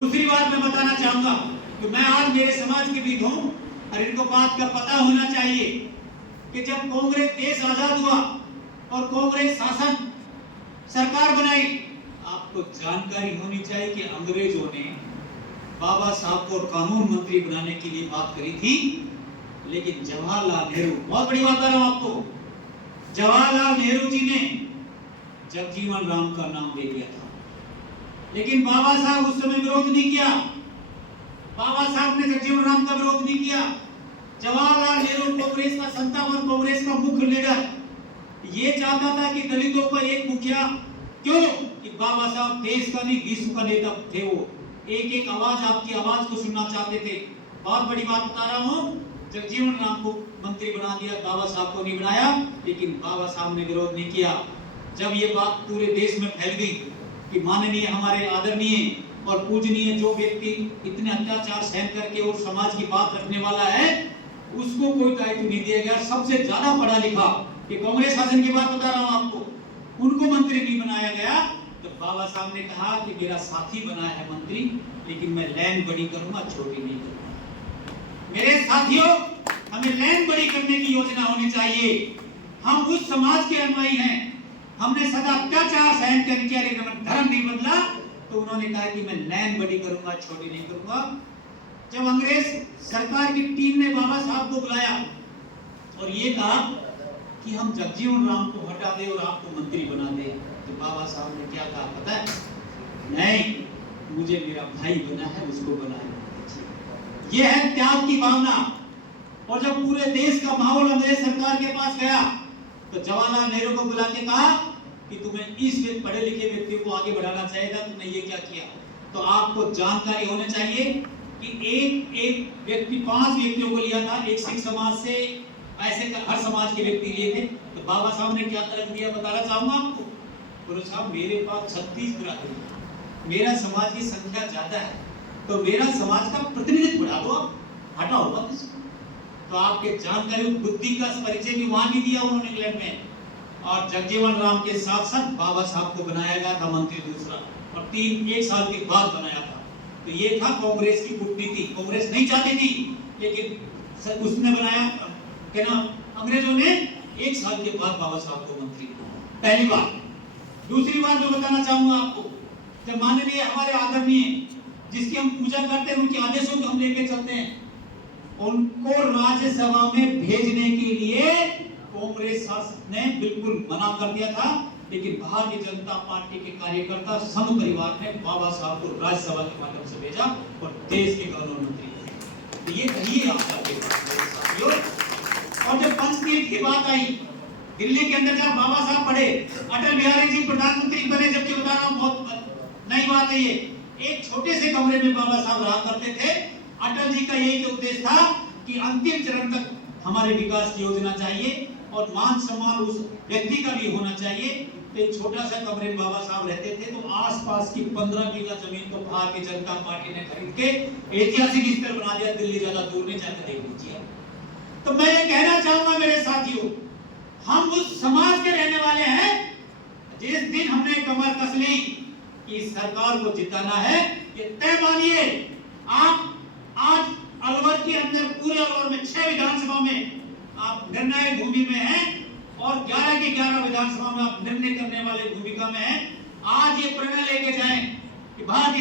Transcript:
दूसरी बात मैं बताना चाहूंगा कि मैं आज मेरे समाज के बीच हूं और इनको बात का पता होना चाहिए कि जब कांग्रेस देश आजाद हुआ और कांग्रेस शासन सरकार बनाई, आपको जानकारी होनी चाहिए कि अंग्रेजों ने बाबा साहब को कानून मंत्री बनाने के लिए बात करी थी, लेकिन जवाहरलाल नेहरू, बहुत बड़ी बात कर रहा हूं आपको, जवाहरलाल नेहरू जी ने जगजीवन राम का नाम दे दिया था, लेकिन बाबा साहब उस समय विरोध नहीं किया। बाबा साहब ने जगजीवन राम का विरोध नहीं किया। जवाहरलाल नेहरू कांग्रेस का संतावन, कांग्रेस का मुख्य लीडर, ये चाहता था कि दलितों का एक मुखिया, क्यों कि बाबा साहब देश का नहीं विश्व का नेता थे, वो एक एक आवाज, आपकी आवाज को सुनना चाहते थे। बहुत बड़ी बात बता रहा हूं, जगजीवन राम को मंत्री बना दिया, बाबा साहब को नहीं बनाया, लेकिन बाबा साहब ने विरोध नहीं किया। जब ये बात पूरे देश में फैल गई कि माननीय हमारे आदरणीय और पूजनीय जो व्यक्ति इतने अत्याचार सहन करके और समाज की बात रखने वाला है, उसको कोई दायित्व नहीं दिया गया, सबसे ज्यादा पढ़ा लिखा, कि कांग्रेस शासन की बात बता रहा हूं आपको, उनको मंत्री नहीं बनाया गया। तो बाबा साहब ने कहा कि मेरा साथी बना है मंत्री, लेकिन मैं लैंड बड़ी करूंगा, छोटी नहीं करूंगा। मेरे साथियों, हमें लैंड बड़ी करने की योजना होनी चाहिए। हम उस समाज के अनुयायी हैं, हमने सदा अत्याचार सहन कर किया, लेकिन धर्म नहीं बदला। तो उन्होंने कहा कि मैं लैंड बड़ी करूंगा, छोटी नहीं करूंगा। जब अंग्रेज सरकार की टीम ने बाबा साहब को बुलाया और ये कहा कि हम जगजीवन राम को हटा दे और आपको मंत्री बना दे, तो बाबा साहब ने क्या कहा पता है? नहीं, मुझे मेरा भाई बना है, उसको बनाए। ये है त्याग की भावना। और जब पूरे देश का माहौल अंग्रेज सरकार के पास गया, तो जवाहरलाल नेहरू को बुला के कहा कि तुम्हें इस पढ़े लिखे व्यक्ति को आगे बढ़ाना चाहिए था, तुमने ये क्या किया? तो आपको जानकारी होनी चाहिए कि एक एक व्यक्ति, 5 व्यक्तियों को लिया था, एक सिख समाज से, ऐसे हर समाज के व्यक्ति लिए थे। तो बाबा साहब ने क्या तरक दिया बताना चाहूंगा आपको। गुरु साहब, मेरे पास 36 बिरादरी, मेरा समाज की संख्या ज्यादा है, तो मेरा समाज का प्रतिनिधित्व बढ़ा दो, हटा होगा किसको। तो आपके जानकारी, बुद्धि का परिचय भी वहां नहीं दिया उन्होंने इंग्लैंड में। और जगजीवन राम के साथ साथ बाबा साहब को बनाया गया था मंत्री दूसरा, और 1 साल के बाद बनाया था। तो ये था कांग्रेस की कूटनीति। कांग्रेस नहीं चाहती थी, लेकिन उसने बनाया, क्या ना, अंग्रेजों ने 1 साल के बाद बाबा साहब को मंत्री बनाया। पहली बात। दूसरी बात मैं बताना चाहूंगा आपको, जब माननीय हमारे आदरणीय, जिसकी हम पूजा करते हैं, उनके आदेशों को हम लेके चलते हैं, उनको राज्यसभा में भेजने के लिए कांग्रेस शासन ने बिल्कुल मना कर दिया था, लेकिन भारतीय जनता पार्टी के कार्यकर्ता संघ परिवार ने बाबा साहब को राज्यसभा के माध्यम से भेजा और देश के गवर्नर मंत्री। तो ये कहिए आप साथियों। और जब पंचतीर्थ की बात आई, दिल्ली के अंदर जब बाबा साहब पढ़े, अटल बिहारी जी प्रधानमंत्री बने, जबकि बता रहा हूं बहुत नई बात है ये, एक छोटे से कमरे में बाबा साहब रहा करते थे। अटल जी का यही उद्देश्य था कि अंतिम चरण तक हमारे विकास की योजना चाहिए और मान सम्मान उस व्यक्ति का भी होना चाहिए। तो एक छोटा सा कमरे में बाबा साहब रहते थे, तो आसपास की 15 बीघा जमीन को भारतीय जनता पार्टी ने खरीद के ऐतिहासिक स्तर बना दिया। दिल्ली ज्यादा दूर नहीं, जाकर देख लीजिए। तो मैं ये कहना चाहूंगा मेरे साथियों, हम उस समाज के रहने वाले हैं, जिस दिन हमने कमर कस ली कि सरकार को जिताना है, ये तय मानिए। आप आज अलवर के अंदर, पूरे अलवर में 6 विधानसभा में आप निर्णायक भूमि में हैं और 11 की 11 विधानसभा में आप निर्णय करने वाले भूमिका में हैं। आज ये प्रेरणा लेके जाएं कि भारतीय